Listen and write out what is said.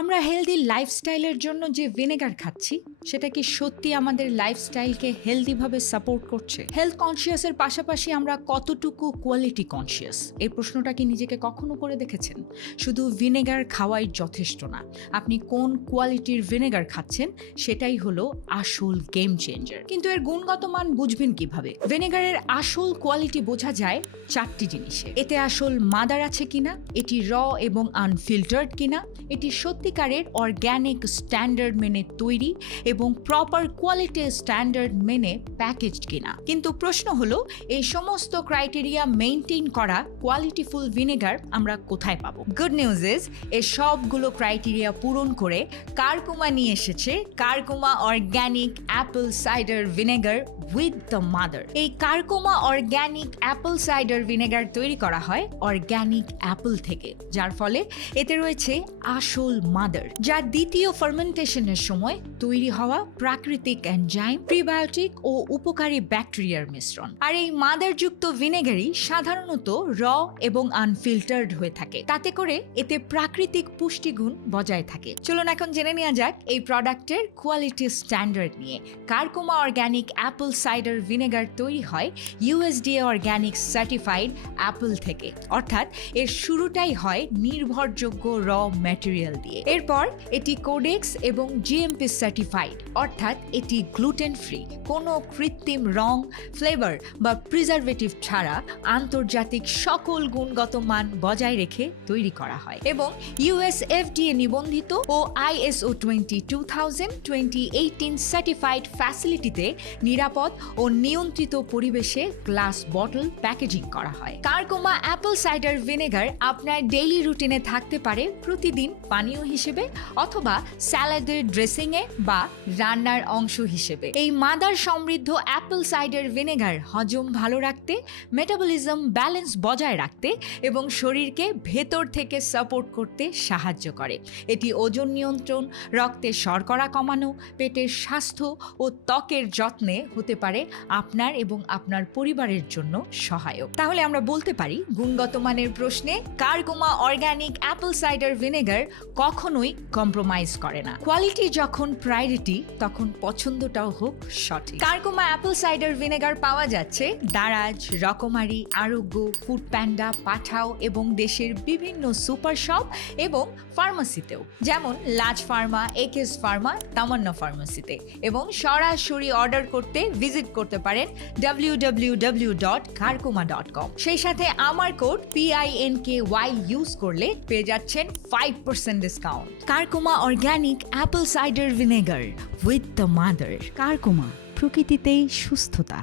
আমরা হেলদি লাইফস্টাইলের জন্য যে ভিনেগার খাচ্ছি সেটা কি সত্যি আমাদের লাইফস্টাইলকে হেলদিভাবে সাপোর্ট করছে? হেলথ কনসিয়াসের পাশাপাশি আমরা কতটুকু কোয়ালিটি কনসিয়াস, এই প্রশ্নটা কি নিজেকে কখনো করে দেখেছেন? শুধু ভিনেগার খাওয়াই যথেষ্ট না, আপনি কোন কোয়ালিটির ভিনেগার খাচ্ছেন সেটাই হলো আসল গেম চেঞ্জার। কিন্তু এর গুণগত মান বুঝবেন কিভাবে? ভিনেগারের আসল কোয়ালিটি বোঝা যায় চারটি জিনিসে: এতে আসল মাদার আছে কিনা, এটি র এবং আনফিল্টার্ড কিনা, এটি সত্যিকারের অর্গ্যানিক স্ট্যান্ডার্ড মেনে তৈরি এবং প্রপার কোয়ালিটি স্ট্যান্ডার্ড মেনে প্যাকেজড কিনা। কিন্তু প্রশ্ন হলো, এই সমস্ত ক্রাইটেরিয়া মেইনটেইন করা কোয়ালিটিফুল ভিনেগার আমরা কোথায় পাবো? গুড নিউজ ইজ, এই সবগুলো ক্রাইটেরিয়া পূরণ করে কারকুমা নিয়ে এসেছে Curcuma organic apple cider vinegar with the mother. এই Curcuma organic apple cider vinegar তৈরি করা হয় অর্গ্যানিক অ্যাপল থেকে, যার ফলে এতে রয়েছে আসল মাদার, যা দ্বিতীয় ফার্মেন্টেশনের সময় তৈরি হওয়া প্রাকৃতিক এনজাইম, প্রিবায়োটিক ও উপকারী ব্যাকটেরিয়ার মিশ্রণ। আর এই মাদারযুক্ত ভিনেগারই সাধারণত র এবং আনফিল্টার্ড হয়ে থাকে, তাতে করে এতে প্রাকৃতিক পুষ্টিগুণ বজায় থাকে। চলুন এখন জেনে নেওয়া যাক এই প্রোডাক্টের কোয়ালিটি স্ট্যান্ডার্ড নিয়ে। Curcuma organic apple cider vinegar তৈরি হয় USDA অর্গ্যানিক সার্টিফাইড অ্যাপল থেকে, অর্থাৎ এর শুরুটাই হয় নির্ভরযোগ্য র ম্যাটেরিয়াল দিয়ে। এরপর এটি কোডেক্স এবং GMP সার্টিফাইড, অর্থাৎ এটি গ্লুটেন ফ্রি, কোনো কৃত্রিম রং, ফ্লেভার বা প্রিজারভেটিভ ছাড়া আন্তর্জাতিক সকল গুণগত মান বজায় রেখে তৈরি করা হয় এবং US FDA নিবন্ধিত ও ISO 22018 সার্টিফাইড ফ্যাসিলিটিতে নিরাপদ ও নিয়ন্ত্রিত পরিবেশে গ্লাস বটল প্যাকেজিং করা হয়। কারকুমা অ্যাপল সাইডার ভিনেগার আপনার ডেইলি রুটিনে থাকতে পারে প্রতিদিন পানীয় হিসেবে অথবা স্যালাডের ড্রেসিংয়ে বা রান্নার অংশ হিসেবে। এই মাদার সমৃদ্ধ অ্যাপল সাইডার ভিনেগার হজম ভালো রাখতে, মেটাবলিজম ব্যালেন্স বজায় রাখতে এবং শরীরকে ভেতর থেকে সাপোর্ট করতে সাহায্য করে। এটি ওজন নিয়ন্ত্রণ, রক্তে শর্করা কমানো, পেটের স্বাস্থ্য ও ত্বকের যত্নে হতে পারে আপনার এবং আপনার পরিবারের জন্য সহায়ক। তাহলে আমরা বলতে পারি, গুণগত মানের প্রশ্নে Curcuma organic apple cider vinegar কখনোই কম্প্রোমাইজ করে না। কোয়ালিটি যখন প্রায়োরিটি, তখন পছন্দটাও হোক সঠিক। কারকুমা অ্যাপল সাইডার ভিনেগার পাওয়া যাচ্ছে দারাজ, রকমারি, আরোগ্য, ফুড প্যান্ডা, পাঠাও এবং দেশের বিভিন্ন সুপার শপ এবং ফার্মাসিতেও, যেমন লাজ ফার্মা, একেস ফার্মা, তামান্না ফার্মাসিতে। এবং সরাসরি অর্ডার করতে ভিজিট করতে পারেন www.karkuma.com। সেই সাথে আমার কোড PINKY ইউজ করলে পেয়ে যাচ্ছেন 5% discount. Curcuma organic apple cider vinegar with the mother. Curcuma, প্রকৃতিতেই সুস্থতা।